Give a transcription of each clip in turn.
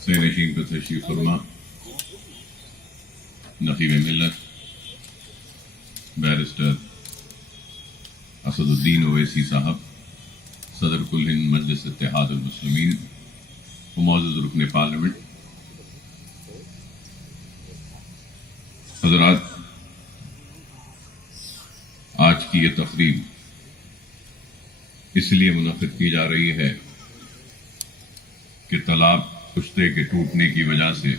سینشین پر تشریف فرما نقیب ملت بیرسٹر اسد الدین اویسی صاحب، صدر کل ہند مجلس اتحاد المسلمین و معزز رکن پارلیمنٹ، حضرات، آج کی یہ تقریب اس لیے منعقد کی جا رہی ہے کہ تالاب کشتے کے ٹوٹنے کی وجہ سے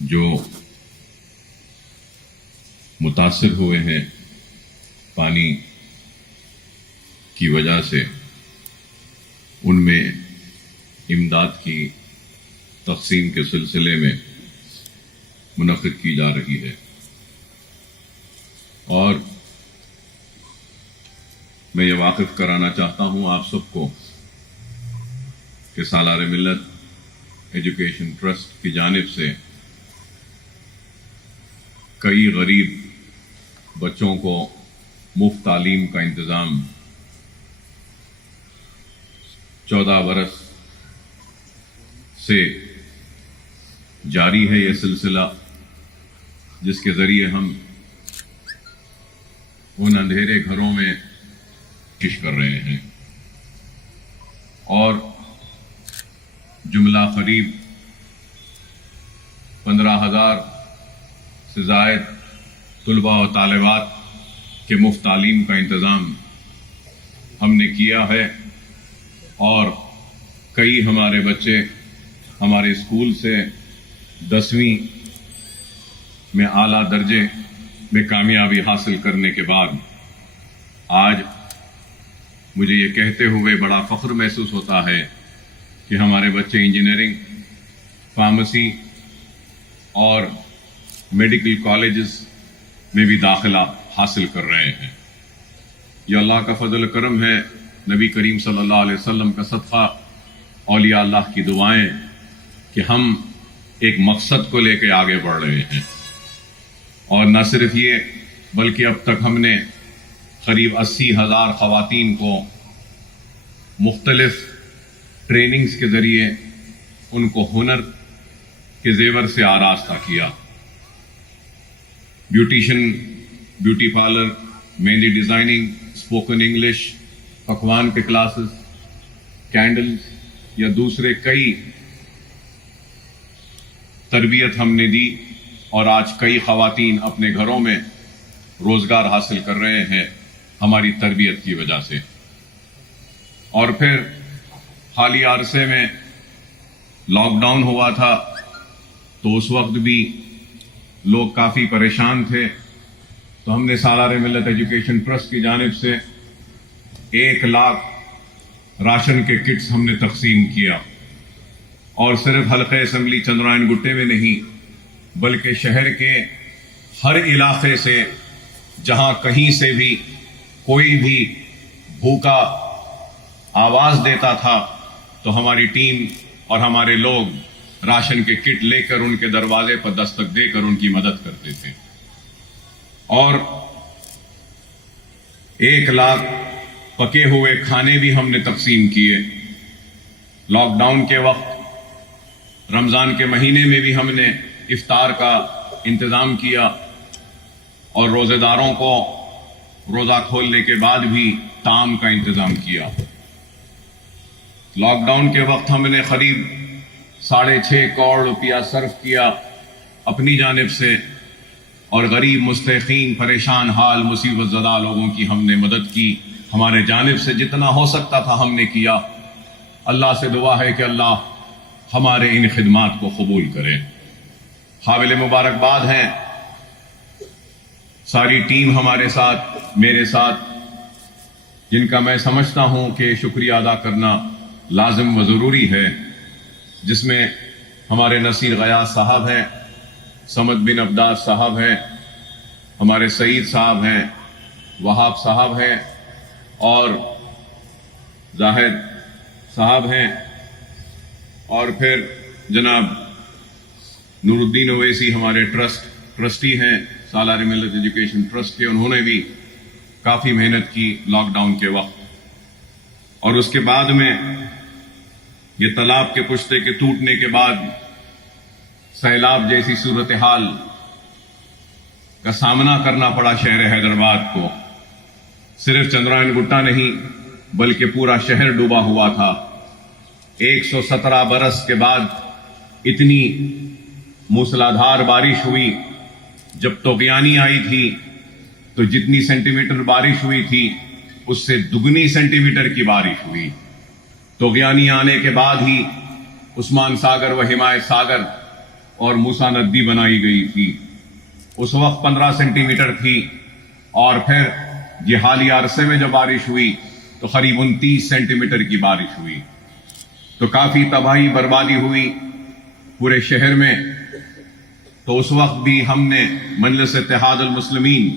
جو متاثر ہوئے ہیں پانی کی وجہ سے، ان میں امداد کی تقسیم کے سلسلے میں منعقد کی جا رہی ہے۔ اور میں یہ واقف کرانا چاہتا ہوں آپ سب کو کہ سالار ملت ایجوکیشن ٹرسٹ کی جانب سے کئی غریب بچوں کو مفت تعلیم کا انتظام 14 برس سے جاری ہے، یہ سلسلہ جس کے ذریعے ہم ان اندھیرے گھروں میں کوشش کر رہے ہیں، اور جملہ قریب 15,000 سے زائد طلباء و طالبات کے مفت تعلیم کا انتظام ہم نے کیا ہے، اور کئی ہمارے بچے ہمارے اسکول سے 10ویں میں اعلیٰ درجے میں کامیابی حاصل کرنے کے بعد آج مجھے یہ کہتے ہوئے بڑا فخر محسوس ہوتا ہے کہ ہمارے بچے انجینئرنگ، فارمیسی اور میڈیکل کالجز میں بھی داخلہ حاصل کر رہے ہیں۔ یہ اللہ کا فضل کرم ہے، نبی کریم صلی اللہ علیہ وسلم کا صدقہ، اولیاء اللہ کی دعائیں کہ ہم ایک مقصد کو لے کے آگے بڑھ رہے ہیں۔ اور نہ صرف یہ بلکہ اب تک ہم نے قریب 80,000 خواتین کو مختلف ٹریننگز کے ذریعے ان کو ہنر کے زیور سے آراستہ کیا۔ بیوٹیشن، بیوٹی پارلر، مہندی ڈیزائننگ، اسپوکن انگلش، پکوان کے کلاسز، کینڈلز یا دوسرے کئی تربیت ہم نے دی، اور آج کئی خواتین اپنے گھروں میں روزگار حاصل کر رہے ہیں ہماری تربیت کی وجہ سے۔ اور پھر حالیہ عرصے میں لاک ڈاؤن ہوا تھا تو اس وقت بھی لوگ کافی پریشان تھے، تو ہم نے سالار ملت ایجوکیشن ٹرسٹ کی جانب سے 1 لاکھ راشن کے کٹس ہم نے تقسیم کیا، اور صرف حلقہ اسمبلی چندرائن گٹے میں نہیں بلکہ شہر کے ہر علاقے سے جہاں کہیں سے بھی کوئی بھی بھوکا آواز دیتا تھا تو ہماری ٹیم اور ہمارے لوگ راشن کے کٹ لے کر ان کے دروازے پر دستک دے کر ان کی مدد کرتے تھے۔ اور 1 لاکھ پکے ہوئے کھانے بھی ہم نے تقسیم کیے۔ لاک ڈاؤن کے وقت رمضان کے مہینے میں بھی ہم نے افطار کا انتظام کیا، اور روزے داروں کو روزہ کھولنے کے بعد بھی طعام کا انتظام کیا۔ لاک ڈاؤن کے وقت ہم نے قریب 6.5 کروڑ روپیہ صرف کیا اپنی جانب سے، اور غریب، مستحقین، پریشان حال، مصیبت زدہ لوگوں کی ہم نے مدد کی۔ ہمارے جانب سے جتنا ہو سکتا تھا ہم نے کیا۔ اللہ سے دعا ہے کہ اللہ ہمارے ان خدمات کو قبول کرے۔ قابل مبارکباد ہیں ساری ٹیم ہمارے ساتھ، میرے ساتھ، جن کا میں سمجھتا ہوں کہ شکریہ ادا کرنا لازم و ضروری ہے، جس میں ہمارے نصیر غیاث صاحب ہیں، سمد بن عبداس صاحب ہیں، ہمارے سعید صاحب ہیں، وہاب صاحب ہیں، اور زاہد صاحب ہیں، اور پھر جناب نور الدین اویسی ہمارے ٹرسٹی ہیں سالار ملت ایجوکیشن ٹرسٹ کے۔ انہوں نے بھی کافی محنت کی لاک ڈاؤن کے وقت، اور اس کے بعد میں یہ تالاب کے پشتے کے ٹوٹنے کے بعد سیلاب جیسی صورتحال کا سامنا کرنا پڑا شہر حیدرآباد کو. صرف چندرائن گٹا نہیں بلکہ پورا شہر ڈوبا ہوا تھا. 117 برس کے بعد اتنی موسلادھار بارش ہوئی. جب طغیانی آئی تھی تو جتنی سینٹی میٹر بارش ہوئی تھی اس سے دگنی سینٹی میٹر کی بارش ہوئی. طغیانی آنے کے بعد ہی عثمان ساگر و حمایت ساگر اور موسیٰ ندی بنائی گئی تھی. اس وقت 15 سینٹی میٹر تھی اور پھر یہ حالیہ عرصے میں جب بارش ہوئی تو قریب 29 سینٹی میٹر کی بارش ہوئی. تو کافی تباہی بربادی ہوئی پورے شہر میں. تو اس وقت بھی ہم نے مجلس اتحاد المسلمین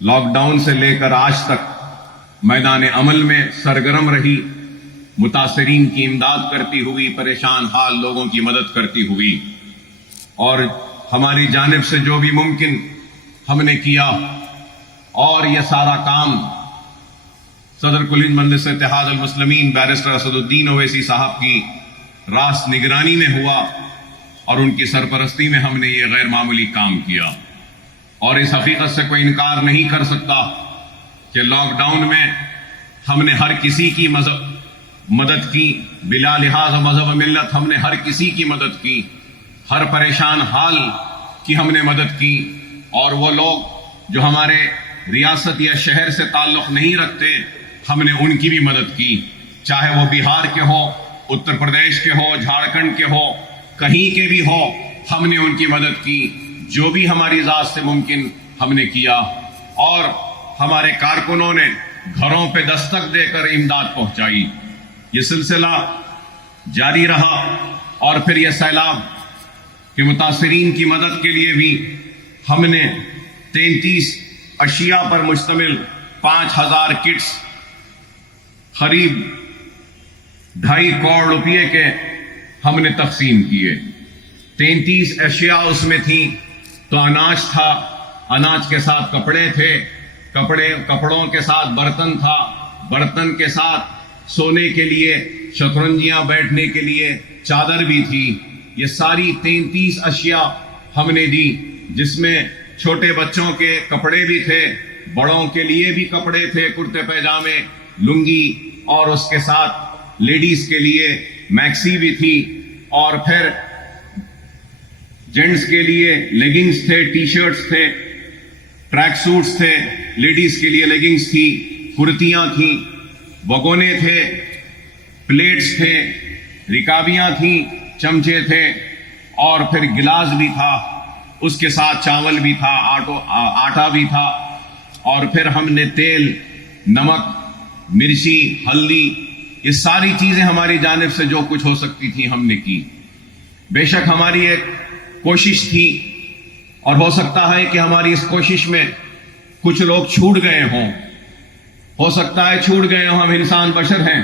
لاک ڈاؤن سے لے کر آج تک میدان عمل میں سرگرم رہی, متاثرین کی امداد کرتی ہوئی, پریشان حال لوگوں کی مدد کرتی ہوئی, اور ہماری جانب سے جو بھی ممکن ہم نے کیا. اور یہ سارا کام صدر کل ہند مجلس اتحاد المسلمین بیرسٹر اسد الدین اویسی صاحب کی راست نگرانی میں ہوا اور ان کی سرپرستی میں ہم نے یہ غیر معمولی کام کیا. اور اس حقیقت سے کوئی انکار نہیں کر سکتا کہ لاک ڈاؤن میں ہم نے ہر کسی کی مدد کی, بلا لحاظ مذہب و ملت. ہم نے ہر کسی کی مدد کی, ہر پریشان حال کی ہم نے مدد کی. اور وہ لوگ جو ہمارے ریاست یا شہر سے تعلق نہیں رکھتے ہم نے ان کی بھی مدد کی, چاہے وہ بہار کے ہو, اتر پردیش کے ہو, جھارکھنڈ کے ہو, کہیں کے بھی ہو. ہم نے ان کی مدد کی, جو بھی ہماری ذات سے ممکن ہم نے کیا. اور ہمارے کارکنوں نے گھروں پہ دستک دے کر امداد پہنچائی. یہ سلسلہ جاری رہا. اور پھر یہ سیلاب کے متاثرین کی مدد کے لیے بھی ہم نے 33 اشیاء پر مشتمل 5000 کٹس قریب 2.5 کروڑ روپے کے ہم نے تقسیم کیے. 33 اشیاء اس میں تھیں. تو اناج تھا, اناج کے ساتھ کپڑے تھے, کپڑوں کے ساتھ برتن تھا, برتن کے ساتھ سونے کے لیے شطرنجیاں, بیٹھنے کے لیے چادر بھی تھی. یہ ساری 33 اشیاء ہم نے دی, جس میں چھوٹے بچوں کے کپڑے بھی تھے, بڑوں کے لیے بھی کپڑے تھے, کرتے پیجامے, لنگی, اور اس کے ساتھ لیڈیز کے لیے میکسی بھی تھی, اور پھر جینٹس کے لیے لیگنگز تھے, ٹی شرٹس تھے, ٹریک سوٹس تھے, لیڈیز کے لیے لیگنگز تھی, کرتیاں تھیں, بگونے تھے, پلیٹس تھے, رکابیاں تھیں, چمچے تھے, اور پھر گلاس بھی تھا. اس کے ساتھ چاول بھی تھا, آٹا بھی تھا. اور پھر ہم نے تیل, نمک, مرچی, ہلدی, یہ ساری چیزیں ہماری جانب سے جو کچھ ہو سکتی تھی ہم نے کی. بے شک ہماری ایک کوشش تھی, اور ہو سکتا ہے کہ ہماری اس کوشش میں کچھ لوگ چھوٹ گئے ہوں, ہو سکتا ہے چھوٹ گئے ہوں, ہم انسان بشر ہیں.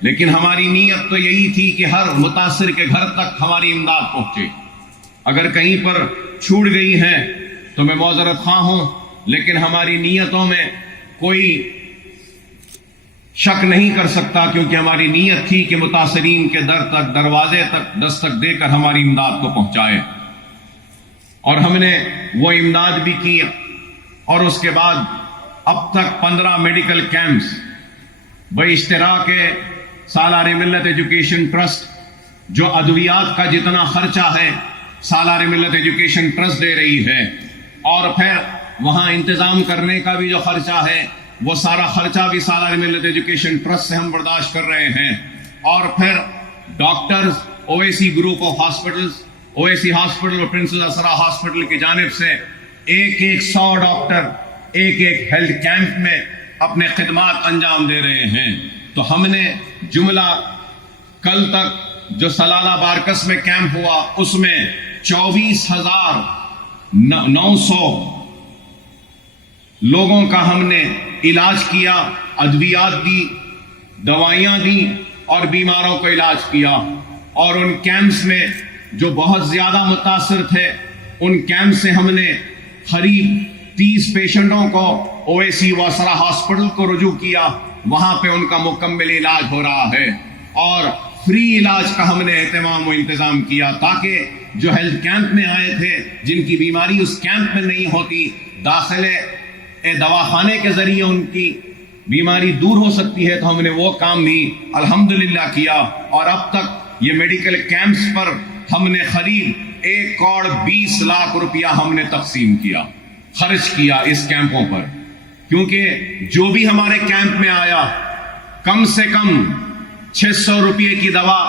لیکن ہماری نیت تو یہی تھی کہ ہر متاثر کے گھر تک ہماری امداد پہنچے. اگر کہیں پر چھوٹ گئی ہے تو میں معذرت خواہ ہوں, لیکن ہماری نیتوں میں کوئی شک نہیں کر سکتا, کیونکہ ہماری نیت تھی کہ متاثرین کے در تک, دروازے تک دستک دے کر ہماری امداد کو پہنچائے. اور ہم نے وہ امداد بھی کی. اور اس کے بعد اب تک 15 میڈیکل کیمپس باشتراک سالار ملت ایجوکیشن ٹرسٹ, جو ادویات کا جتنا خرچہ ہے سالار ملت ایجوکیشن ٹرسٹ دے رہی ہے, اور پھر وہاں انتظام کرنے کا بھی جو خرچہ ہے وہ سارا خرچہ بھی سالار ملت ایجوکیشن ٹرسٹ سے ہم برداشت کر رہے ہیں. اور پھر doctors, Owaisi group of hospitals, Owaisi hospital اور پرنسز اسرا ہاسپٹل کی جانب سے 100 ڈاکٹر ایک ہیلتھ کیمپ میں اپنے خدمات انجام دے رہے ہیں. تو ہم نے جملہ کل تک جو سلالہ بارکس میں کیمپ ہوا اس میں 24,900 لوگوں کا ہم نے علاج کیا, ادویات دی, دوائیاں دی, اور بیماروں کو علاج کیا. اور ان کیمپس میں جو بہت زیادہ متاثر تھے ان کیمپ سے ہم نے قریب 30 پیشنٹوں کو اویسی واسرا ہاسپٹل کو رجوع کیا. وہاں پہ ان کا مکمل علاج ہو رہا ہے. اور فری علاج کا ہم نے اہتمام و انتظام کیا تاکہ جو ہیلتھ کیمپ میں آئے تھے جن کی بیماری اس کیمپ میں نہیں ہوتی، داخلے دواخانے کے ذریعے ان کی بیماری دور ہو سکتی ہے، تو ہم نے وہ کام بھی الحمدللہ کیا۔ اور اب تک یہ میڈیکل کیمپس پر ہم نے قریب 1,20,00,000 روپیہ ہم نے تقسیم کیا، خرچ کیا اس کیمپوں پر، کیونکہ جو بھی ہمارے کیمپ میں آیا کم سے کم 600 روپے کی دوا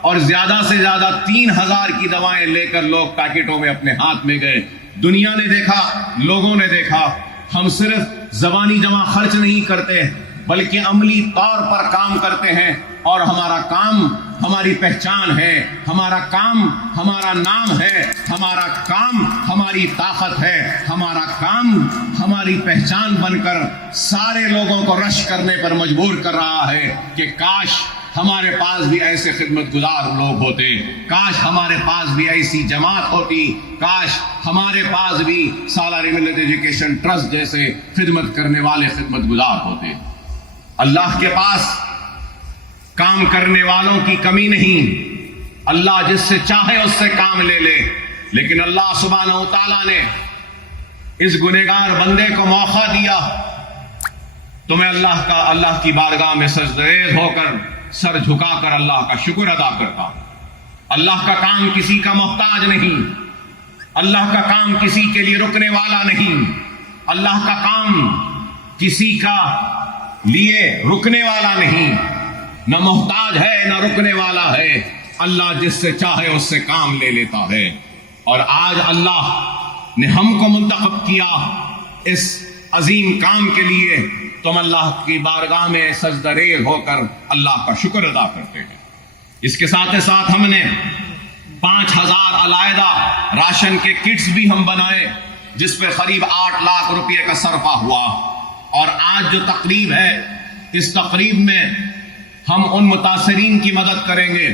اور زیادہ سے زیادہ 3,000 کی دوائیں لے کر لوگ پیکٹوں میں اپنے ہاتھ میں گئے۔ دنیا نے دیکھا، لوگوں نے دیکھا، ہم صرف زبانی جمع خرچ نہیں کرتے بلکہ عملی طور پر کام کرتے ہیں، اور ہمارا کام ہماری پہچان ہے، ہمارا کام ہمارا نام ہے، ہمارا کام ہماری طاقت ہے، ہمارا کام ہماری پہچان بن کر سارے لوگوں کو رش کرنے پر مجبور کر رہا ہے کہ کاش ہمارے پاس بھی ایسے خدمت گزار لوگ ہوتے، کاش ہمارے پاس بھی ایسی جماعت ہوتی، کاش ہمارے پاس بھی سالاری ملت ایجوکیشن ٹرسٹ جیسے خدمت کرنے والے خدمت گزار ہوتے۔ اللہ کے پاس کام کرنے والوں کی کمی نہیں، اللہ جس سے چاہے اس سے کام لے لے، لیکن اللہ سبحانہ و تعالیٰ نے اس گنہگار بندے کو موقع دیا تو میں اللہ کی بارگاہ میں سجدریز ہو کر سر جھکا کر اللہ کا شکر ادا کرتا ہوں۔ اللہ کا کام کسی کا محتاج نہیں، اللہ کا کام کسی کے لیے رکنے والا نہیں، اللہ کا کام کسی کا لیے رکنے والا نہیں، نہ محتاج ہے نہ رکنے والا ہے، اللہ جس سے چاہے اس سے کام لے لیتا ہے۔ اور آج اللہ نے ہم کو منتخب کیا اس عظیم کام کے لیے، تو ہم اللہ کی بارگاہ میں سجدریز ہو کر اللہ کا شکر ادا کرتے ہیں۔ اس کے ساتھ ساتھ ہم نے 5,000 علیحدہ راشن کے کٹس بھی ہم بنائے، جس پہ قریب 8 لاکھ روپے کا صرفہ ہوا۔ اور آج جو تقریب ہے، اس تقریب میں ہم ان متاثرین کی مدد کریں گے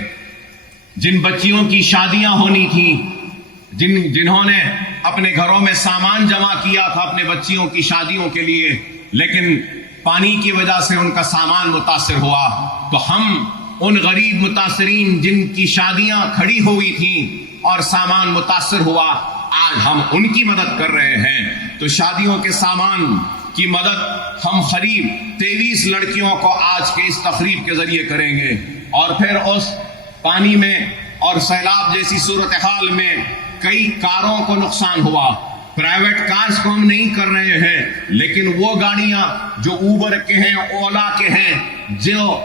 جن بچیوں کی شادیاں ہونی تھیں، جنہوں نے اپنے گھروں میں سامان جمع کیا تھا اپنے بچیوں کی شادیوں کے لیے، لیکن پانی کی وجہ سے ان کا سامان متاثر ہوا، تو ہم ان غریب متاثرین جن کی شادیاں کھڑی ہوئی تھیں اور سامان متاثر ہوا، آج ہم ان کی مدد کر رہے ہیں۔ تو شادیوں کے سامان کی مدد ہم قریب 23 لڑکیوں کو آج کے اس تقریب کے ذریعے کریں گے۔ اور پھر اس پانی میں اور سیلاب جیسی صورتحال میں کئی کاروں کو نقصان ہوا، پرائیویٹ کارز کو ہم نہیں کر رہے ہیں، لیکن وہ گاڑیاں جو اوبر کے ہیں، اولا کے ہیں، جو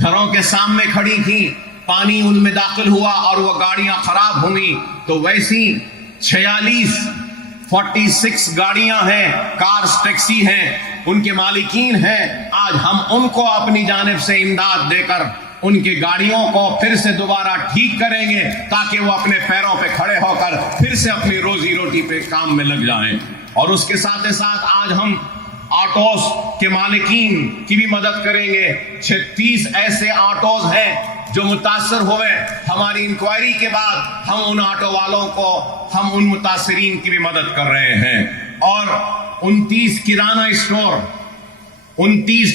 گھروں کے سامنے کھڑی تھیں، پانی ان میں داخل ہوا اور وہ گاڑیاں خراب ہوئیں، تو ویسی 46 گاڑیاں ہیں، کارز ٹیکسی ہیں، ان کے مالکین ہیں۔ آج ہم ان کو اپنی جانب سے امداد دے کر ان کی گاڑیوں کو پھر سے دوبارہ ٹھیک کریں گے، تاکہ وہ اپنے پیروں پہ کھڑے ہو کر پھر سے اپنی روزی روٹی پہ کام میں لگ جائیں۔ اور اس کے ساتھ ساتھ آج ہم آٹوز کے مالکین کی بھی مدد کریں گے۔ 36 ایسے آٹوز ہیں جو متاثر ہوئے، ہماری انکوائری کے بعد ہم ان آٹو والوں کو، ہم ان متاثرین کی بھی مدد کر رہے ہیں۔ اور 29 کرانہ اسٹور، 29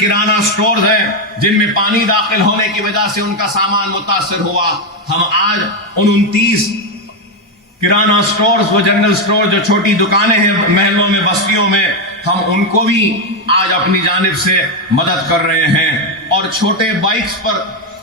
کرانہ سٹورز ہیں جن میں پانی داخل ہونے کی وجہ سے ان کا سامان متاثر ہوا۔ ہم آج ان 29 کرانہ سٹورز، وہ جنرل سٹور جو چھوٹی دکانیں ہیں محلوں میں، بستیوں میں، ہم ان کو بھی آج اپنی جانب سے مدد کر رہے ہیں۔ اور چھوٹے بائکس پر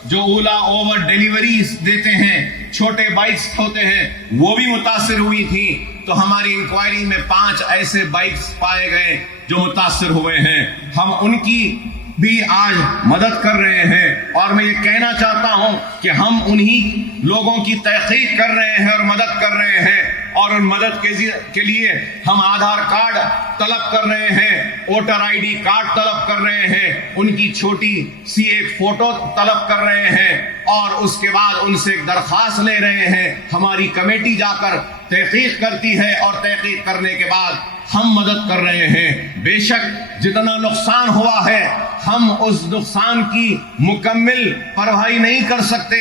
جو اولا اوور ڈیلیوریز دیتے ہیں، چھوٹے بائکس ہوتے ہیں، وہ بھی متاثر ہوئی تھی، تو ہماری انکوائری میں 5 ایسے بائکس پائے گئے جو متاثر ہوئے ہیں، ہم ان کی بھی آج مدد کر رہے ہیں۔ اور میں یہ کہنا چاہتا ہوں کہ ہم انہی لوگوں کی تحقیق کر رہے ہیں اور مدد کر رہے ہیں، اور ان مدد کے لیے ہم آدھار کارڈ طلب کر رہے ہیں، ووٹر آئی ڈی کارڈ طلب کر رہے ہیں، ان کی چھوٹی سی ایک فوٹو طلب کر رہے ہیں، اور اس کے بعد ان سے ایک درخواست لے رہے ہیں۔ ہماری کمیٹی جا کر تحقیق کرتی ہے، اور تحقیق کرنے کے بعد ہم مدد کر رہے ہیں۔ بے شک جتنا نقصان ہوا ہے، ہم اس نقصان کی مکمل بھرپائی نہیں کر سکتے،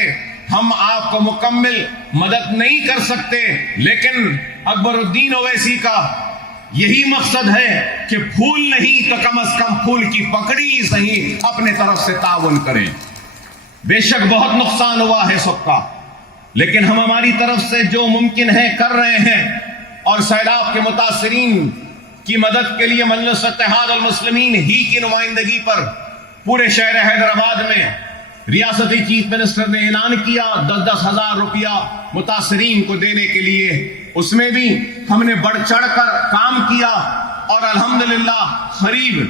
ہم آپ کو مکمل مدد نہیں کر سکتے، لیکن اکبر الدین اویسی کا یہی مقصد ہے کہ پھول نہیں تو کم از کم پھول کی پکڑی ہی صحیح اپنے طرف سے تعاون کریں۔ بے شک بہت نقصان ہوا ہے سب کا، لیکن ہم ہماری طرف سے جو ممکن ہے کر رہے ہیں، اور سیلاب کے متاثرین کی مدد کے لیے مجلس اتحاد المسلمین ہی کی نمائندگی پر پورے شہر حیدرآباد میں ریاستی چیف منسٹر نے اعلان کیا 10,000 روپیہ متاثرین کو دینے کے لیے۔ اس میں بھی ہم نے بڑھ چڑھ کر کام کیا، اور الحمدللہ قریب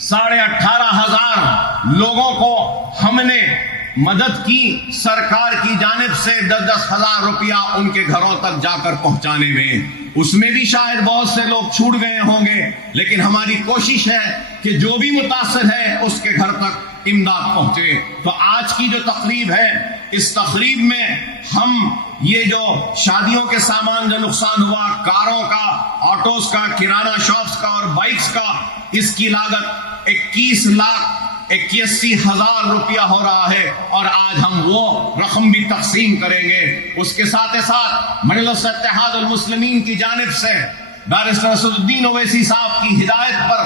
18,500 لوگوں کو ہم نے مدد کی سرکار کی جانب سے 10,000 روپیہ ان کے گھروں تک جا کر پہنچانے میں۔ اس میں بھی شاید بہت سے لوگ چھوٹ گئے ہوں گے، لیکن ہماری کوشش ہے کہ جو بھی متاثر ہے اس کے گھر تک امداد پہنچے۔ تو آج کی جو تقریب ہے، اس تقریب میں ہم یہ جو شادیوں کے سامان جو نقصان ہوا، کاروں کا، آٹوز کا، کرانہ شاپس کا اور بائکس کا، اس کی لاگت 21,81,000 روپیہ ہو رہا ہے، اور آج ہم وہ رقم بھی تقسیم کریں گے۔ اس کے ساتھ ساتھ مجلس اتحاد المسلمین کی جانب سے بیرسٹر اسد الدین اویسی صاحب کی ہدایت پر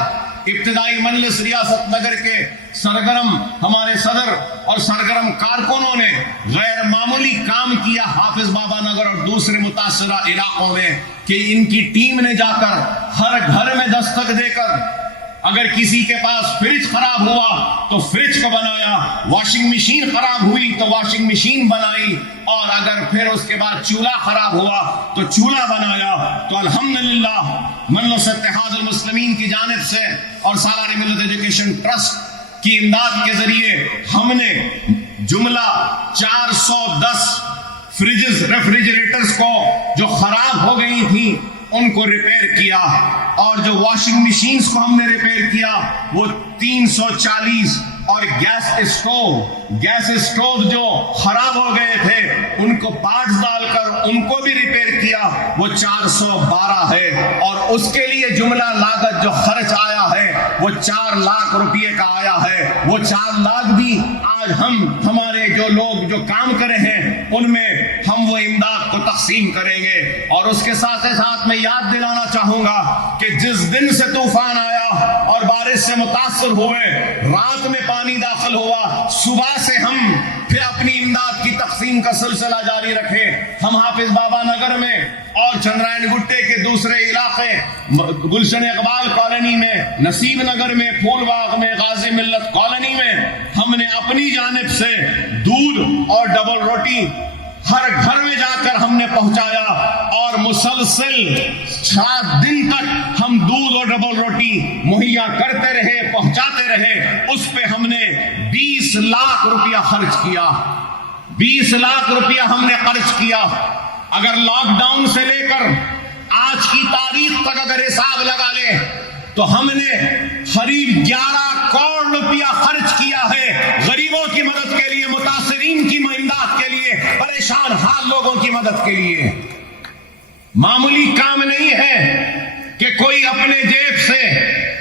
ابتدائی مجلس ریاست نگر کے سرگرم ہمارے صدر اور سرگرم کارکنوں نے غیر معمولی کام کیا حافظ بابا نگر اور دوسرے متاثرہ علاقوں میں، کہ ان کی ٹیم نے جا کر ہر گھر میں دستک دے کر، اگر کسی کے پاس فریج خراب ہوا تو فریج کو بنایا، واشنگ مشین خراب ہوئی تو واشنگ مشین بنائی، اور اگر پھر اس کے بعد چولہا خراب ہوا تو چولہا بنایا۔ تو الحمدللہ مجلس اتحاد المسلمین کی جانب سے اور سالار ملت ایجوکیشن ٹرسٹ کی امداد کے ذریعے ہم نے جملہ 410 فریجز ریفریجریٹرز کو جو خراب ہو گئی تھیں ان کو ریپیئر کیا، اور جو واشنگ مشینز کو ہم نے ریپیئر کیا وہ 340، اور گیس اسٹوو جو خراب ہو گئے تھے ان کو پارٹس ڈال کر ان کو بھی ریپیئر کیا، وہ 412 ہے، اور اس کے لیے جملہ لاگت جو خرچ آیا ہے وہ 4 لاکھ روپیے کا آیا ہے۔ وہ 4 لاکھ بھی آج ہمارے جو لوگ جو کام کرے ہیں ان میں ہم وہ امداد کو تقسیم کریں گے۔ اور اس کے ساتھ ساتھ میں یاد دلانا چاہوں گا کہ جس دن سے طوفان آیا اور بارش سے متاثر ہوئے، رات میں پانی داخل ہوا، صبح سے ہم پھر اپنی امداد کی تقسیم کا سلسلہ جاری رکھے۔ ہم حافظ بابا نگر میں اور چندرائن گٹے کے دوسرے علاقے گلشن اقبال کالونی میں، نصیب نگر میں، پھول باغ میں، غازی ملت کالونی میں ہم نے اپنی جانب سے دودھ اور ڈبل روٹی ہر گھر میں جا کر ہم نے پہنچایا، اور مسلسل 7 دن تک ہم دودھ اور ڈبل روٹی مہیا کرتے رہے، پہنچاتے رہے۔ اس پہ ہم نے 20 لاکھ روپیہ خرچ کیا، 20 لاکھ روپیہ ہم نے خرچ کیا۔ اگر لاک ڈاؤن سے لے کر آج کی تاریخ تک اگر حساب لگا لیں تو ہم نے قریب 11 کروڑ روپیہ خرچ کیا ہے غریبوں کی مدد کے لیے، متاثرین کی امداد کے لیے، پریشان حال لوگوں کی مدد کے لیے۔ معمولی کام نہیں ہے کہ کوئی اپنے جیب سے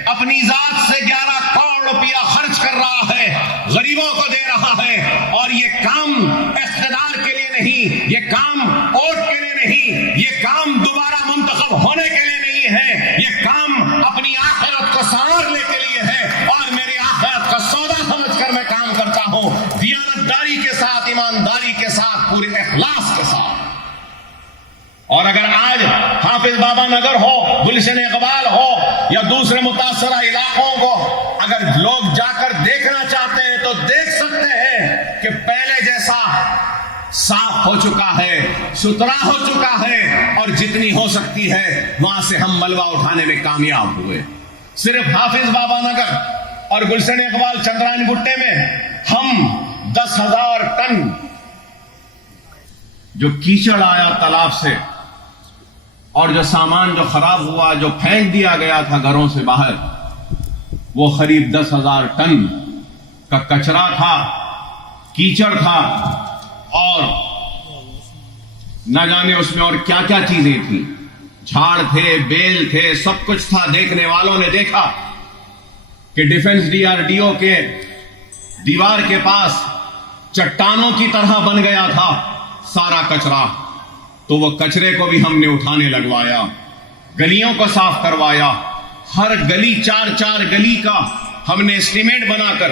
اپنی ذات سے 11 کروڑ روپیہ خرچ کر رہا ہے، غریبوں کو دے رہا ہے، اور یہ کام اقتدار کے لیے نہیں، یہ کام ووٹ کے لیے نہیں، یہ کام دوبارہ منتخب ہونے کے لیے نہیں ہے، یہ کام اپنی آخرت کو سنوارنے کے لیے ہے، اور میری آخرت کا سودا سمجھ کر میں کام کرتا ہوں، دیانتداری کے ساتھ، ایمانداری کے ساتھ، پورے اخلاص کے ساتھ۔ اور اگر آج حافظ بابا نگر ہو، گلشن اقبال ہو یا دوسرے متاثرہ علاقوں کو اگر لوگ جا کر دیکھنا چاہتے ہیں تو دیکھ سکتے ہیں کہ پہلے جیسا صاف ہو چکا ہے، ستھرا ہو چکا ہے، اور جتنی ہو سکتی ہے وہاں سے ہم ملبہ اٹھانے میں کامیاب ہوئے۔ صرف حافظ بابا نگر اور گلشن اقبال چندرائن گٹے میں ہم 10,000 ٹن جو کیچڑ آیا تالاب سے، اور جو سامان جو خراب ہوا، جو پھینک دیا گیا تھا گھروں سے باہر، وہ قریب 10,000 ٹن کا کچرا تھا، کیچڑ تھا، اور نہ جانے اس میں اور کیا کیا چیزیں تھیں، جھاڑ تھے، بیل تھے، سب کچھ تھا۔ دیکھنے والوں نے دیکھا کہ ڈیفنس DRDO کے دیوار کے پاس چٹانوں کی طرح بن گیا تھا سارا کچرا، تو وہ کچرے کو بھی ہم نے اٹھانے لگوایا، گلیوں کو صاف کروایا، ہر گلی 4 گلی کا ہم نے اسٹیمیٹ بنا کر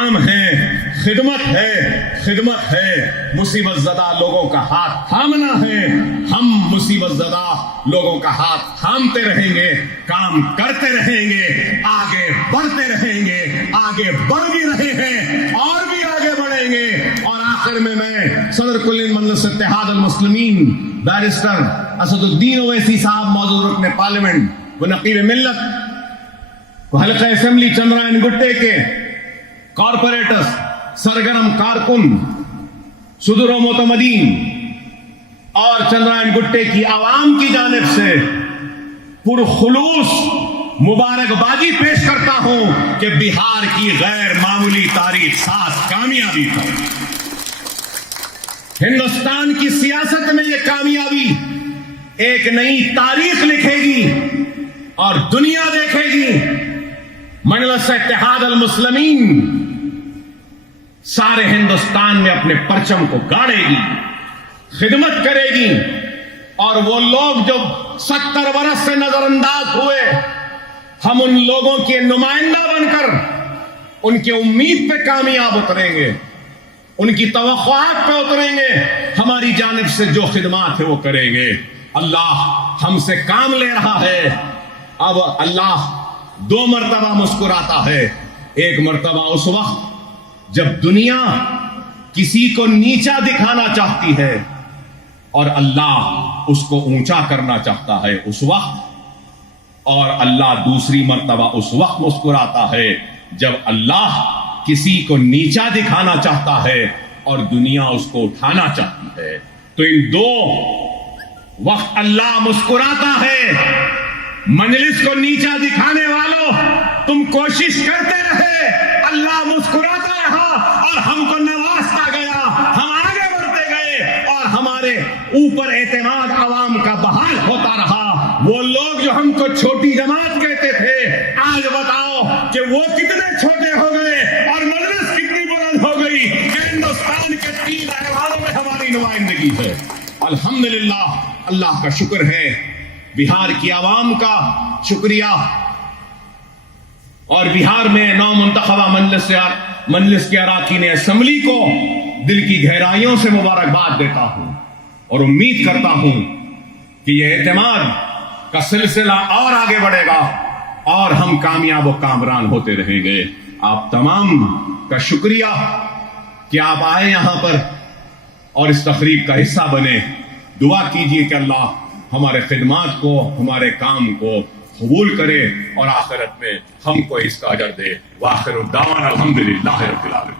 کام ہے، خدمت ہے، مصیبت زدہ لوگوں کا ہاتھ تھامنا ہے. ہم مصیبت زدہ لوگوں کا ہاتھ تھامتے رہیں گے، کام کرتے رہیں گے، آگے بڑھتے رہیں گے، آگے بڑھ بھی رہے ہیں اور بھی آگے بڑھیں گے. اور آخر میں صدر کل مجلس اتحاد المسلمین بیرسٹر اسد الدین اویسی صاحب، موجود رکن پارلیمنٹ و نقیب ملت و حلقہ اسمبلی چندرائن گٹے کے کارپوریٹرز، سرگرم کارکن، صدور و معتمدین اور چندرائن گٹے کی عوام کی جانب سے پرخلوص مبارکبادی پیش کرتا ہوں کہ بہار کی غیر معمولی تاریخ ساز کامیابی پر ہندوستان کی سیاست میں یہ کامیابی ایک نئی تاریخ لکھے گی اور دنیا دیکھے گی. مجلس اتحاد المسلمین سارے ہندوستان میں اپنے پرچم کو گاڑے گی، خدمت کرے گی. اور وہ لوگ جو 70 برس سے نظر انداز ہوئے، ہم ان لوگوں کے نمائندہ بن کر ان کی امید پہ کامیاب اتریں گے، ان کی توقعات پہ اتریں گے. ہماری جانب سے جو خدمات ہے وہ کریں گے. اللہ ہم سے کام لے رہا ہے. اب اللہ 2 مرتبہ مسکراتا ہے. ایک مرتبہ اس وقت جب دنیا کسی کو نیچا دکھانا چاہتی ہے اور اللہ اس کو اونچا کرنا چاہتا ہے اس وقت. اور اللہ دوسری مرتبہ اس وقت مسکراتا ہے جب اللہ کسی کو نیچا دکھانا چاہتا ہے اور دنیا اس کو اٹھانا چاہتی ہے. تو ان 2 وقت اللہ مسکراتا ہے. مجلس کو نیچا دکھانے والوں، تم کوشش کرتے رہے، اللہ مسکراتا رہا اور ہم کو نوازتا گیا. ہم آگے بڑھتے گئے اور ہمارے اوپر اعتماد عوام کا بحال ہوتا رہا. وہ لوگ جو ہم کو چھوٹی جماعت کہتے تھے، آج بتاؤ کہ وہ کتنے چھوٹے ہو گئے اور مجلس کتنی بلند ہو گئی کہ ہندوستان کے 3 ایوانوں میں ہماری نمائندگی ہے. الحمدللہ، اللہ کا شکر ہے، بہار کی عوام کا شکریہ. اور بہار میں نو منتخبہ مجلس کے اراکین اسمبلی کو دل کی گہرائیوں سے مبارکباد دیتا ہوں اور امید کرتا ہوں کہ یہ اعتماد کا سلسلہ اور آگے بڑھے گا اور ہم کامیاب و کامران ہوتے رہیں گے. آپ تمام کا شکریہ کہ آپ آئے یہاں پر اور اس تقریب کا حصہ بنے. دعا کیجئے کہ اللہ ہمارے خدمات کو، ہمارے کام کو قبول کرے اور آخرت میں ہم کو اس کا اجر دے. وآخر الدعوانا الحمدللہ رب العالمین.